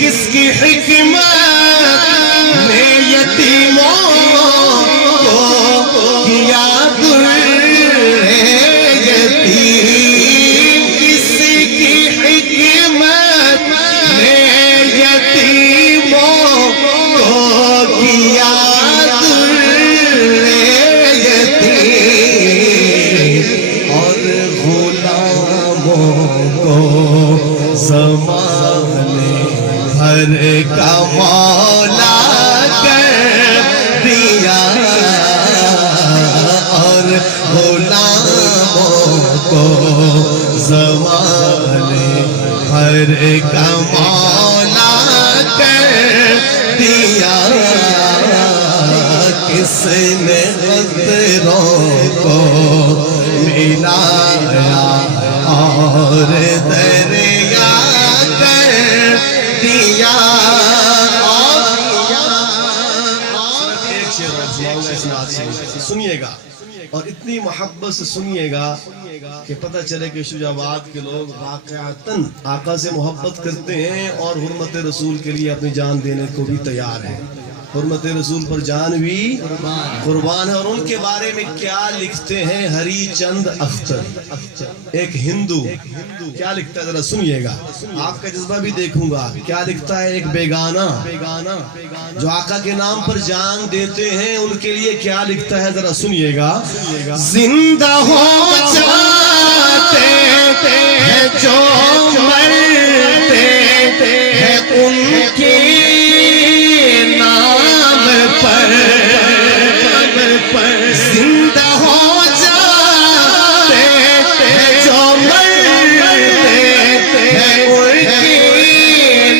کس کی حکمت نے یتیموں کو کیا در یتیم، کس کی حکمت نے یتیموں کو کیا در یتیم، اور غلاموں کو زمانے بھر کا مولا کر دیا، اور غلاموں کو زمانے بھر کا مولا کر دیا، کس نے غدروں کو ملایا اور دریا کر دیا۔ ایک شعر اور سناؤں گا اس نعت سے، سنیے گا اور اتنی محبت سے سنیے گا کہ پتہ چلے کہ شجاعت کے لوگ واقعتاً آقا سے محبت کرتے ہیں اور حرمت رسول کے لیے اپنی جان دینے کو بھی تیار ہیں۔ حرمت رسول پر جان بھی قربان ہے۔ اور ان کے بارے میں کیا لکھتے ہیں ہری چند اختر، ایک ہندو، کیا لکھتا ہے ذرا سنیے گا، آپ کا جذبہ بھی دیکھوں گا کیا لکھتا ہے۔ ایک بیگانہ جو آقا کے نام پر جان دیتے ہیں ان کے لیے کیا لکھتا ہے ذرا سنیے گا۔ زندہ ہو جاتے ہیں جو مرتے ہیں ان کے نام پر، زندہ ہو جاتے ہیں جو مرتے ہیں ان کے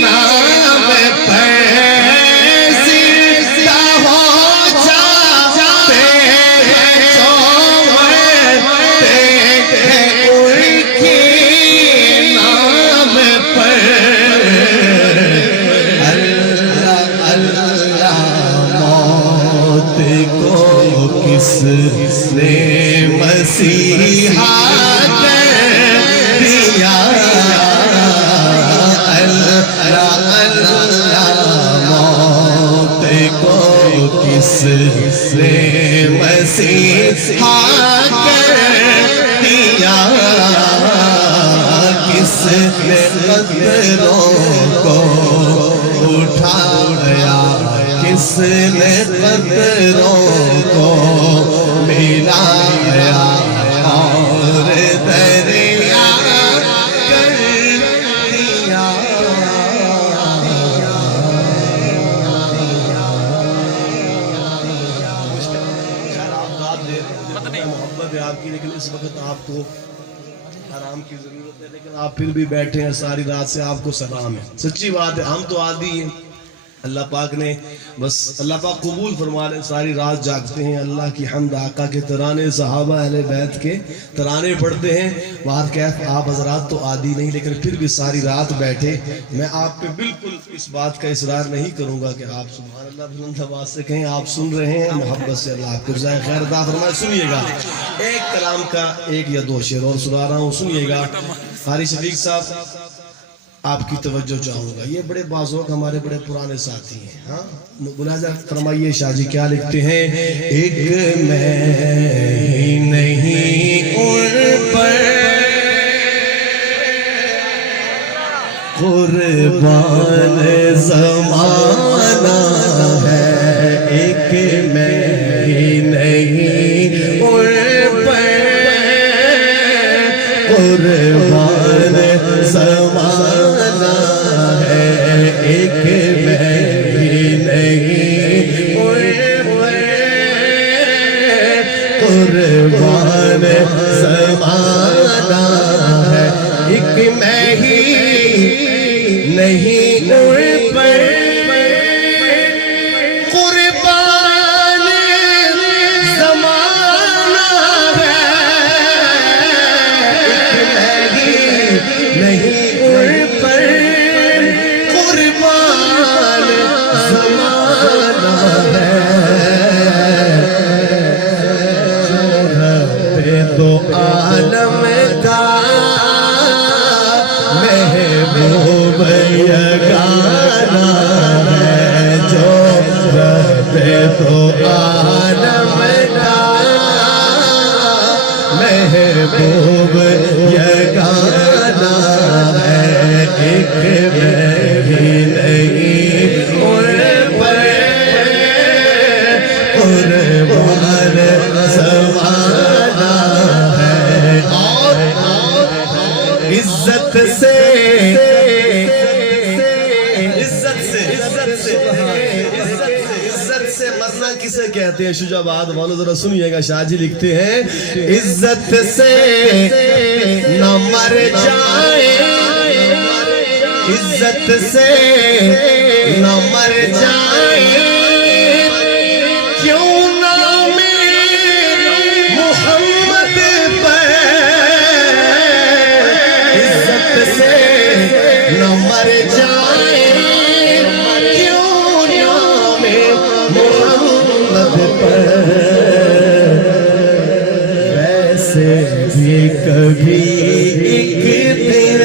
نام پر، زندہ ہو جاتے ہیں جو مرتے ہیں ان کے نام پر۔ کس نے مسیحا کر دیا، موت کو کس نے مسیحا کر دیا، کس نے قدروں کو اٹھایا، کس نے قدروں کو ملایا اور دریا کر دیا۔ محبت ہے آپ کی، لیکن اس وقت آپ کو آرام کی ضرورت ہے، لیکن آپ پھر بھی بیٹھے ہیں ساری رات سے، آپ کو سلام ہے۔ سچی بات ہے، ہم تو عادی ہیں، اللہ پاک نے بس اللہ پاک قبول فرما لے، ساری رات جاگتے ہیں، اللہ کی حمد، آقا کے ترانے، صحابہ اہل بیت کے ترانے پڑھتے ہیں۔ باہر کیف آپ حضرات تو عادی نہیں، لیکن پھر بھی ساری رات بیٹھے۔ میں آپ پہ بالکل اس بات کا اصرار نہیں کروں گا کہ آپ سبحان اللہ بلند آواز سے کہیں، آپ سن رہے ہیں، محبت سے اللہ آپ کو جزائے خیر عطا فرمائے۔ سنیے گا ایک کلام کا ایک یا دو شعر اور سنا رہا ہوں، سنیے گا۔ قاری شفیق صاحب آپ کی توجہ چاہوں گا، یہ بڑے بازوق ہمارے بڑے پرانے ساتھی ہیں، ہاں ملاحظہ فرمائیے شاہ جی کیا لکھتے ہیں۔ ایک میں ہی نہیں ان پر قربان زمانہ ہے، ایک میں ہی نہیں ان پر قربان زمانہ ہے، ایک میں ہی نہیں قربان زمانہ ہے، ایک میں ہی نہیں ان پر قربان زمانہ ہے، ایک میں ہی نہیں ان پر قربان زمانہ ہے۔ دو عالم کا محبوب یگانہ ہے جو رب تو عالم کا محبوب یگانا ہے، ایک میں بھی نہیں ان پر قربان زمانہ ہے، اور عزت سے مرنا کسے کہتے ہیں؟ شجاع آباد والوں ذرا سنیے گا، شاہ جی لکھتے ہیں عزت سے نہ مر جائے، عزت سے نہ مر جائے، کیوں نام محمد پر عزت سے نہ مر جائے، کیوں نام محمد پر، ویسے بھی کبھی ایک دن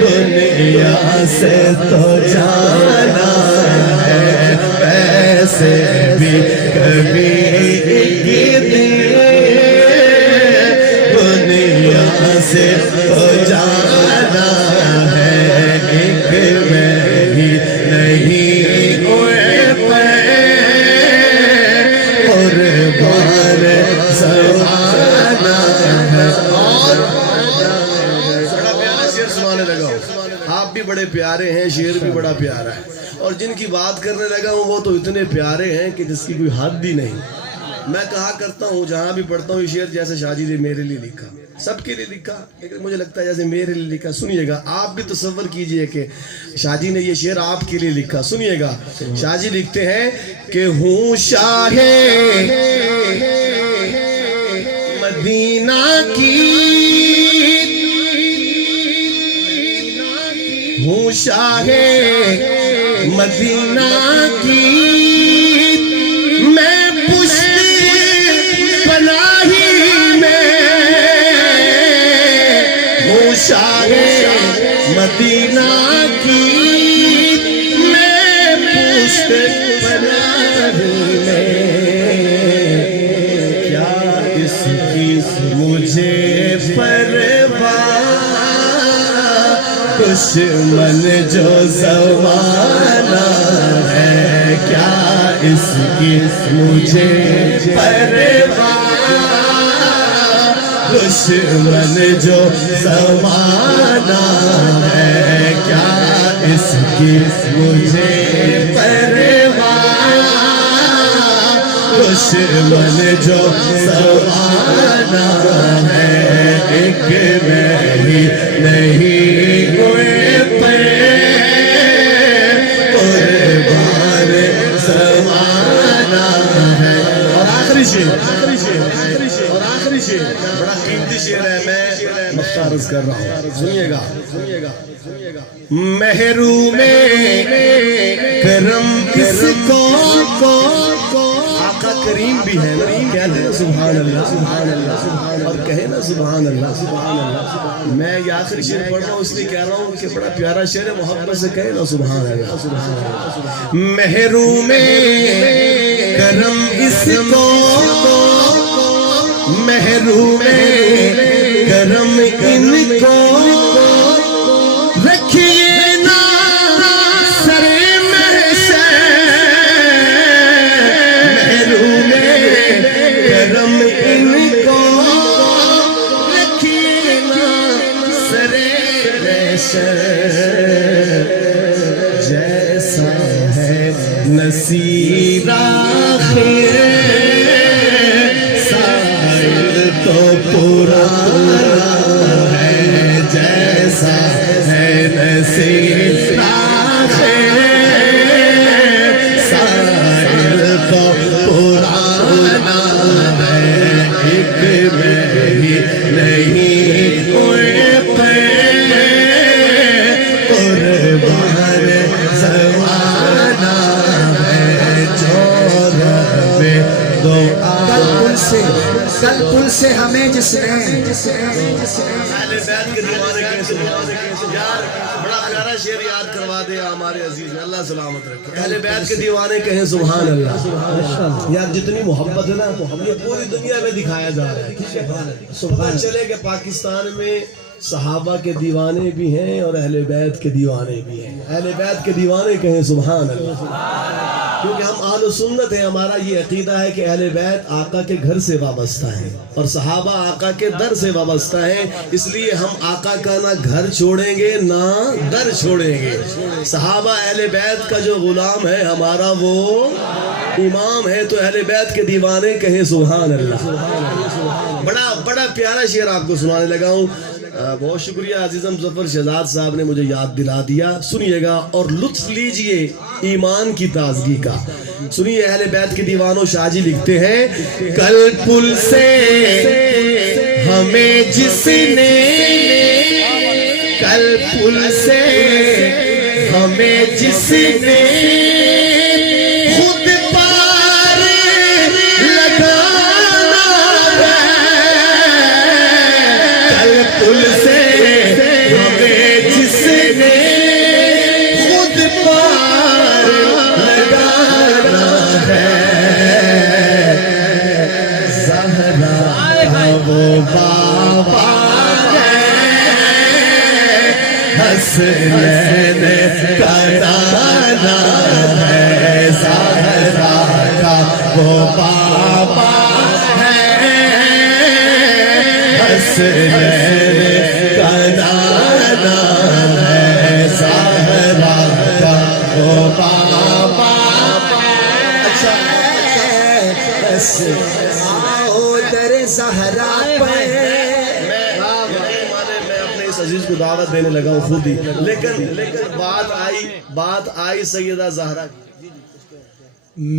دنیا سے تو جانا ہے، ویسے بھی کبھی ایک دن دنیا سے تو جانا ہے، ایک میں بھی نہیں ہوئے قربان زمانہ ہے، اور بڑا پیارا شعر سنانے لگا ہوں، آپ بھی بڑے پیارے ہیں، شعر بھی بڑا پیارا ہے، اور جن کی بات کرنے لگا ہوں وہ تو اتنے پیارے ہیں کہ جس کی کوئی حد ہی نہیں۔ میں کہا کرتا ہوں جہاں بھی پڑھتا ہوں یہ شعر جیسے شاہ جی نے میرے لیے لکھا، سب کے لیے لکھا، لیکن مجھے لگتا ہے جیسے میرے لیے لکھا۔ سنیے گا، آپ بھی تصور کیجئے کہ شاہ جی نے یہ شعر آپ کے لیے لکھا۔ سنیے گا، شاہ جی لکھتے ہیں کہ ہوں شاہ مدینہ کی، ہوں شاہ مدینہ کی، میں پشت پناہی میں، ہوں شاہ مدینہ کی، میں پشت پناہی میں، کیا اس کی مجھے پرواہ، دشمن جو زمانہ ہے، کیا اس کی مجھے پرواہ، دشمن جو زمانہ ہے، کیا اس کی مجھے پرواہ، دشمن جو زمانہ ہے، ایک میں بھی نہیں ہوئے قربان زمانہ ہے۔ اور آخری شعر بڑا قیمتی شعر ہے، میں مختارز کر رہا ہوں، سنیے گا۔ محروم کرم کس کو، آقا کریم بھی ہے، کہتے ہیں سبحان اللہ سبحان اللہ، اور کہے نا سبحان اللہ سبحان اللہ۔ میں یہ آخری شعر پڑھ رہا ہوں اس لیے کہہ رہا ہوں کہ بڑا پیارا شعر ہے، محبت سے کہے نا سبحان اللہ سبحان اللہ۔ محروم کرم اس کو، محروم کرم ان کو، رکھیے نا سر محشر، محروم کرم ان کو، رکھیے نا سر محشر، جیسا ہے نصیب آخر سائل تو پرانا ہے، جیسا ہے نصیب آخر سائل تو پرانا ہے، ایک میں بھی نہیں ہوئے قربان زمانہ ہے، جو رب دو کل پل سے ہمیں جس نے اہل بیت کے دیوانے کیسے یار بڑا پیارا پیارا شعر یاد کروا دے ہمارے عزیز نے, اللہ سلامت رکھے. اہل بیت کے دیوانے کہیں سبحان اللہ. یار جتنی محبت ہے نا یہ پوری دنیا میں دکھایا جا رہا ہے. پتہ چلے کہ پاکستان میں صحابہ کے دیوانے بھی ہیں اور اہل بیت کے دیوانے بھی ہیں. اہل بیت کے دیوانے کہیں سبحان اللہ, کیونکہ ہم اہل سنت ہیں. ہمارا یہ عقیدہ ہے کہ اہل بیت آقا کے گھر سے وابستہ ہیں اور صحابہ آقا کے در سے وابستہ ہیں. اس لیے ہم آقا کا نہ گھر چھوڑیں گے نہ در چھوڑیں گے. صحابہ اہل بیت کا جو غلام ہے ہمارا وہ امام ہے. تو اہل بیت کے دیوانے کہیں سبحان اللہ. بڑا پیارا شعر آپ کو سنانے لگا ہوں. بہت شکریہ عزیزم ظفر شہزاد صاحب نے مجھے یاد دلا دیا. سنیے گا اور لطف لیجئے ایمان کی تازگی کا. سنیے اہل بیت کے دیوانوں. شاہ جی لکھتے ہیں کل پل سے ہمیں جس نے, کل پل سے ہمیں جس نے خود پار لگانا ہے, کل پل سے ہمیں جس نے خود پار لگانا ہے. زہرا کا وہ بابا حسنین کا دانا ہے. زہرا کا وہ بابا ہے حسنین کا دانا ہے. زہرا کا وہ بابا اچھا آؤ در زہرا پر. عزیز کو دعوت دینے لگا ہوں خود ہی, لیکن بات آئی سیدہ زہرا کی.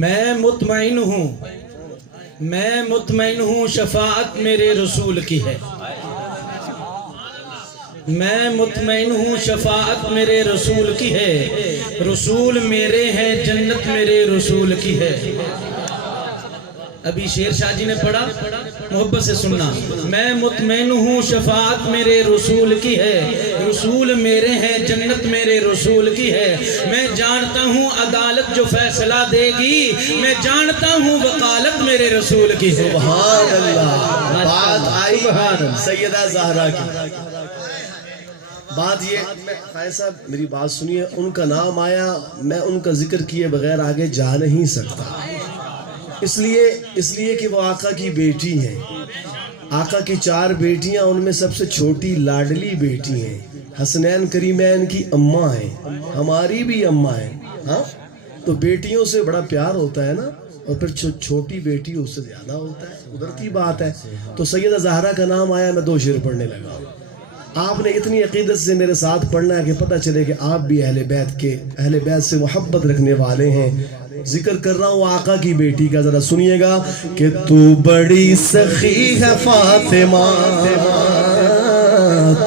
میں مطمئن ہوں شفاعت میرے رسول کی ہے. میں مطمئن ہوں شفاعت میرے رسول کی ہے. رسول میرے ہیں جنت میرے رسول کی ہے. ابھی شیر شاہ جی نے پڑھا, محبت سے سننا. میں مطمئن ہوں شفاعت میرے رسول کی ہے. رسول میرے ہیں جنت میرے رسول کی ہے. میں جانتا ہوں عدالت جو فیصلہ دے گی, میں جانتا ہوں وکالت میرے رسول کی ہے. سبحان اللہ. بات آئی سیدہ زہرا کی. بات یہ خیر صاحب میری بات سنیے, ان کا نام آیا, میں ان کا ذکر کیے بغیر آگے جا نہیں سکتا. اس لیے کہ وہ آقا کی بیٹی ہیں. آقا کی 4 بیٹیاں, ان میں سب سے چھوٹی لاڈلی بیٹی ہیں. حسنین کریمین کی اماں ہیں, ہماری بھی اماں ہیں. ہاں تو بیٹیوں سے بڑا پیار ہوتا ہے نا, اور پھر چھوٹی بیٹی اس سے زیادہ ہوتا ہے, قدرتی بات ہے. تو سیدہ زہرا کا نام آیا, میں 2 شعر پڑھنے لگا. آپ نے اتنی عقیدت سے میرے ساتھ پڑھنا ہے کہ پتہ چلے کہ آپ بھی اہل بیت سے محبت رکھنے والے ہیں. ذکر کر رہا ہوں آقا کی بیٹی کا, ذرا سنیے گا کہ تو بڑی سخی ہے فاطمہ,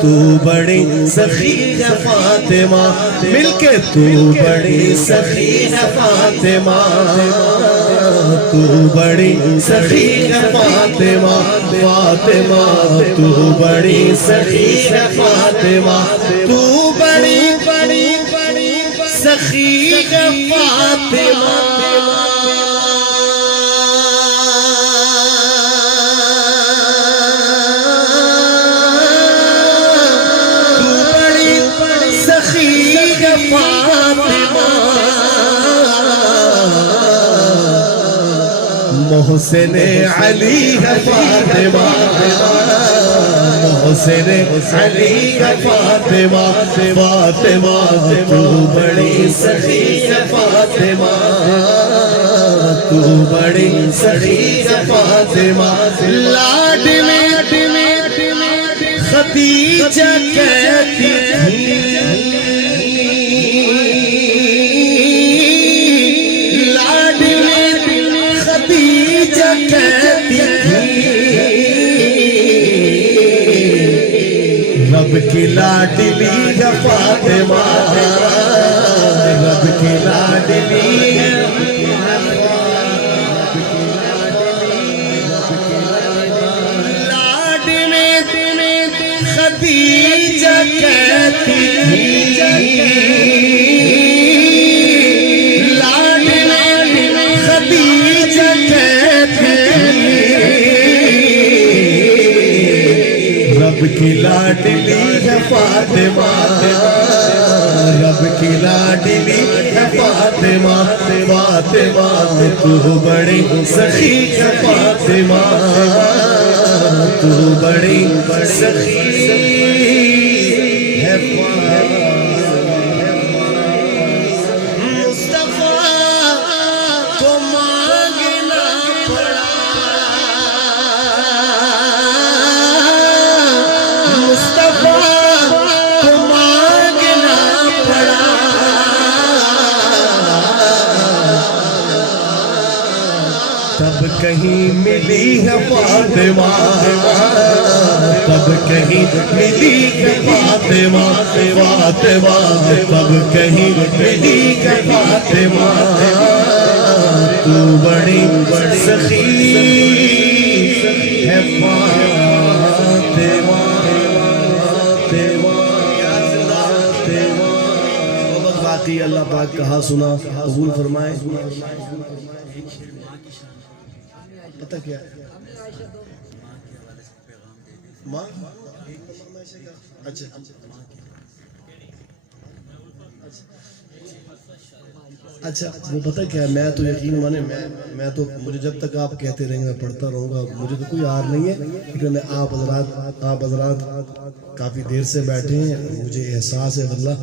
تو بڑی سخی ہے فاطمہ, مل کے تو بڑی سخی ہے فاطمہ, تو بڑی سخی ہے فاطمہ. فاطمہ تو بڑی سخی ہے فاطمہ, تو بڑی سخی ہے فاطمہ. محسن علی ہے فاطمہ, محسن علی ہے فاطمہ. فاطمہ تو بڑی سخی ہے فاطمہ, تو بڑی سخی ہے فاطمہ. لاڈلی خدیجہ کہتی تھی, رب کی لاڈلی ہے فاطمہ, رب کی لاڈلی ہے. لاڈلی خدیجہ کہتی تھی, کی لاڈلی ہے فاطمہ رب کی لاڈلی ہے فاطمہ فاطمہ تو بڑی سخی ہے فاطمہ تو بڑی سخی ہے مصطفیٰ کو مانگنا پڑا مصطفیٰ کو مانگنا پڑا تب کہیں ملی ہے فاطمہ تب کہیں ملی ہے فاطمہ فاطمہ تب کہیں ملی ہے فاطمہ تو بڑی سخی ہے فاطمہ باقی اللہ پاک کہا سنا قبول فرمائے. پتہ کیا ہے ماں اچھا اچھا وہ پتہ کیا ہے میں تو یقین مانے میں تو مجھے جب تک آپ کہتے رہیں گے میں پڑھتا رہوں گا مجھے تو کوئی آر نہیں ہے لیکن میں آپ حضرات کافی دیر سے بیٹھے ہیں مجھے احساس ہے واللہ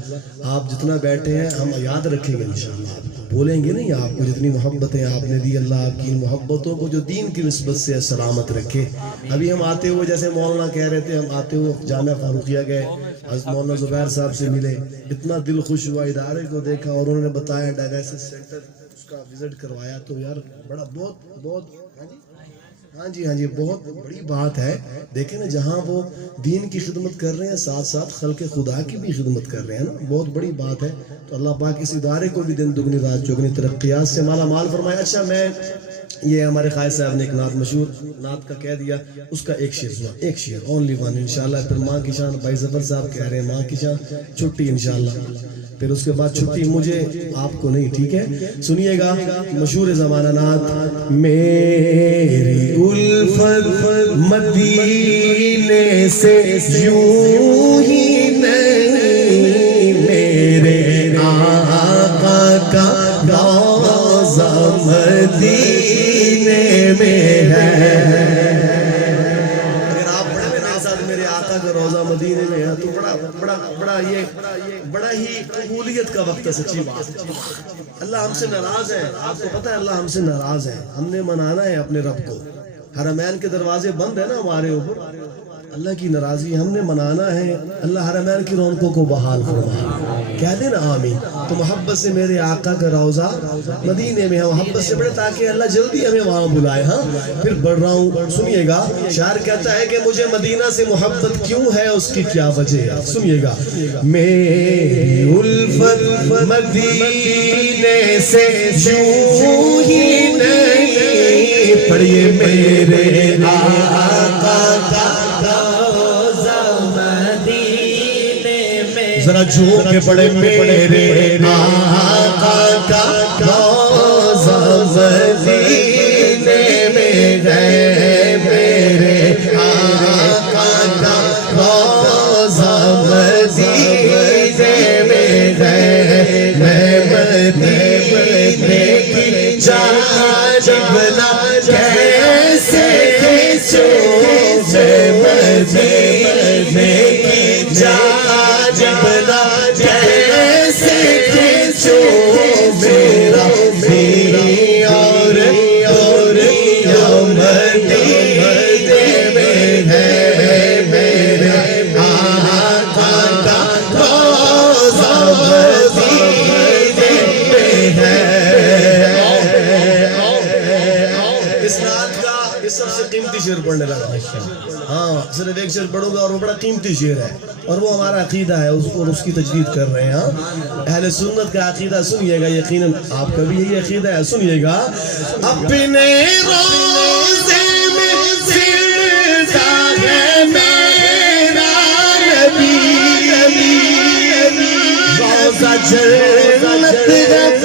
آپ جتنا بیٹھے ہیں ہم یاد رکھیں گے انشاءاللہ بولیں گے نہیں آپ کو جتنی محبتیں آپ نے دی اللہ آپ کی محبتوں کو جو دین کی نسبت سے سلامت رکھے. ابھی ہم آتے ہوئے جیسے مولانا کہہ رہے تھے ہم آتے ہوئے جامعہ فاروقیہ گئے حضرت مولانا زبیر صاحب سے ملے اتنا دل خوش ہوا ادارے کو دیکھا اور انہوں نے بتایا ڈائلسس سینٹر اس کا وزٹ کروایا تو یار بڑا بہت ہاں جی بہت بڑی بات ہے. دیکھیں نا جہاں وہ دین کی خدمت کر رہے ہیں ساتھ ساتھ خلق خدا کی بھی خدمت کر رہے ہیں نا بہت بڑی بات ہے. تو اللہ پاک اس ادارے کو بھی دن دگنی رات چوگنی ترقیات سے مالا مال فرمائے. اچھا میں یہ ہمارے قائد صاحب نے ایک نعت مشہور نعت کا کہہ دیا اس کا ایک شعر سنا ایک شعر اونلی ون انشاءاللہ. پھر ماں کی شان بھائی ظفر صاحب کہہ رہے ہیں ماں کی شان چھٹی انشاءاللہ. پھر اس کے بعد چھٹی مجھے آپ کو نہیں ٹھیک ہے. سنیے گا مشہور زمانہ نعت میری الفت مدینے سے یوں ہی نہیں میرے آقا کا روضہ مدینے میں ہے. اگر آپ پڑھیں گے نا ساتھ میرے آقا کا روضہ مدینے میں ہے تو بڑا ہی قبولیت کا وقت ہے. سچی بات اللہ ہم سے ناراض ہے آپ کو پتہ ہے اللہ ہم سے ناراض ہے. ہم نے منانا ہے اپنے رب کو. حرمین کے دروازے بند ہے نا ہمارے اوپر اللہ کی ناراضی ہم نے منانا ہے. اللہ حرمین کی رونقوں کو بحال فرمائے کہہ دیں نا آمین. تو محبت سے میرے آقا کا روضہ مدینے میں ہے محبت سے بڑھے تاکہ اللہ جلدی ہمیں وہاں بلائے. ہاں پھر بڑھ رہا ہوں سنیے گا. شاعر کہتا ہے کہ مجھے مدینہ سے محبت کیوں ہے اس کی کیا وجہ ہے. سنیے گا میری الفت مدینے سے یوں ہی نہیں پڑھیے میرے آقا کا ذرا جھوم کے پڑے میرے آقا کا روضہ مدینے میں ہے میرے آقا کا روضہ مدینے میں ہے. میں مدینے کی جانب نہ کیسے کھینچوں میں مدینے کی جانب نہ کیسے کھینچوں میرا اور مدینے میں ہے میرے آقا کا روضہ مدینے میں ہے. اس نعت کا اس سب سے قیمتی شعر پڑھنے لگا. ہاں صرف ایک شعر پڑھوں گا اور وہ بڑا قیمتی شعر ہے اور وہ ہمارا عقیدہ ہے اور اس کی تجدید کر رہے ہیں. اہل سنت کا عقیدہ سنیے گا یقیناً آپ کا بھی یہی عقیدہ ہے. سنیے گا اپنے روضے میں زندہ ہے میرا نبی روضہ جنت